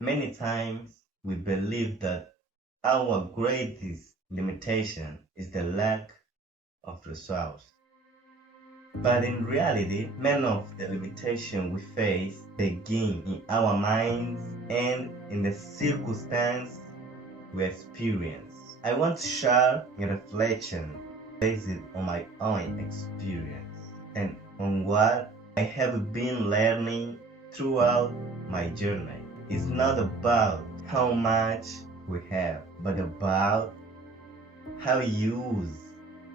Many times we believe that our greatest limitation is the lack of resource. But in reality, many of the limitations we face begin in our minds and in the circumstances we experience. I want to share a reflection based on my own experience and on what I have been learning throughout my journey. It's not about how much we have, but about how you use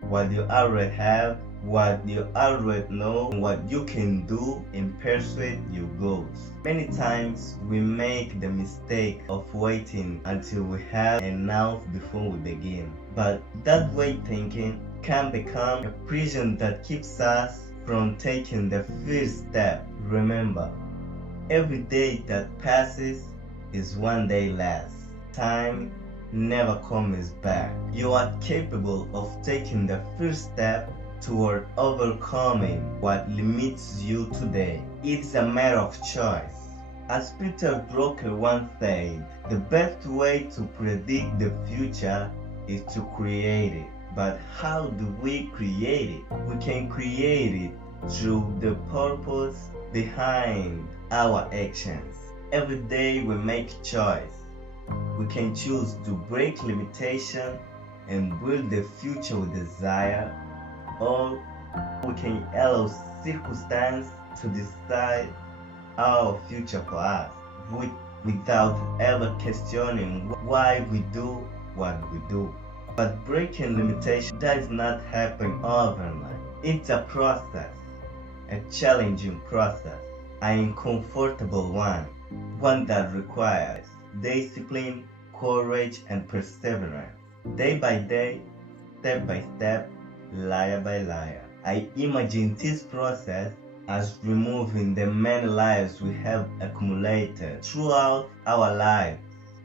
what you already have, what you already know, what you can do in pursue your goals. Many times we make the mistake of waiting until we have enough before we begin. But that way thinking can become a prison that keeps us from taking the first step. Remember, every day that passes is one day less. Time never comes back. You are capable of taking the first step toward overcoming what limits you today. It's a matter of choice. As Peter Drucker once said, the best way to predict the future is to create it. But how do we create it? We can create it through the purpose behind our actions. Every day we make choice. We can choose to break limitation and build the future we desire, or we can allow circumstance to decide our future for us without ever questioning why we do what we do. But breaking limitation does not happen overnight. It's a process, a challenging process, an uncomfortable one that requires discipline, courage, and perseverance. Day by day, step by step, layer by layer. I imagine this process as removing the many layers we have accumulated throughout our lives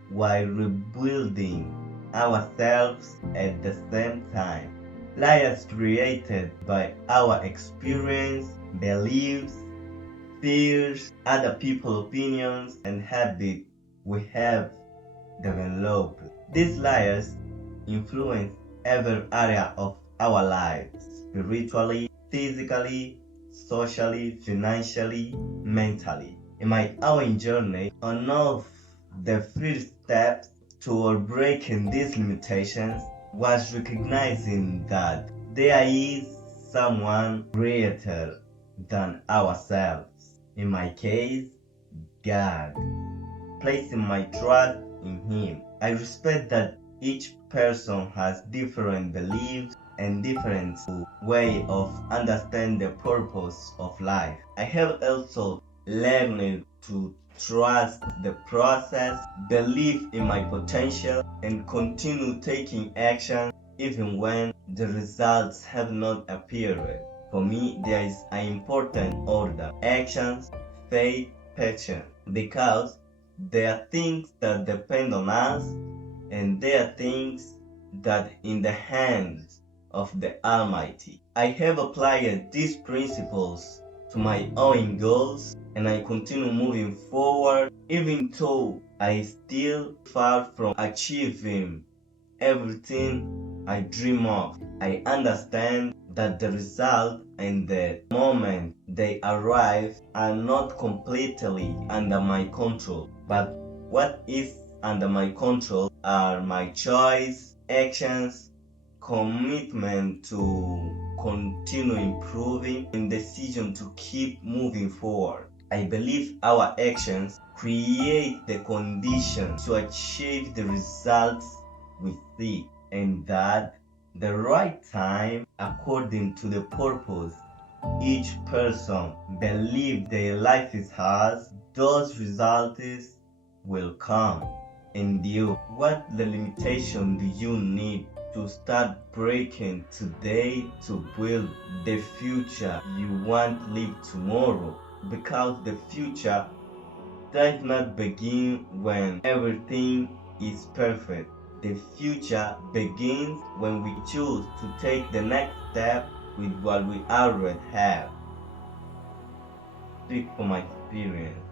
while rebuilding ourselves at the same time. Layers created by our experience, beliefs, fears, other people's opinions, and habits we have developed. These layers influence every area of our lives spiritually, physically, socially, financially, mentally. In my own journey, one of the first steps toward breaking these limitations was recognizing that there is someone greater than ourselves. In my case, God. Placing my trust in Him. I respect that each person has different beliefs and different way of understanding the purpose of life. I have also learned to trust the process, believe in my potential, and continue taking action even when the results have not appeared. For me, there is an important order: actions, faith, patience, because there are things that depend on us, and there are things that in the hands of the Almighty. I have applied these principles to my own goals, and I continue moving forward even though I still far from achieving everything I dream of. I understand that the result and the moment they arrive are not completely under my control. But what is under my control are my choice, actions, commitment to continue improving, and decision to keep moving forward. I believe our actions create the conditions to achieve the results we seek, and that the right time, according to the purpose each person believes their life is hers, those results will come. And you, what the limitation do you need to start breaking today to build the future you want to live tomorrow? Because the future does not begin when everything is perfect. The future begins when we choose to take the next step with what we already have. Speak from my experience.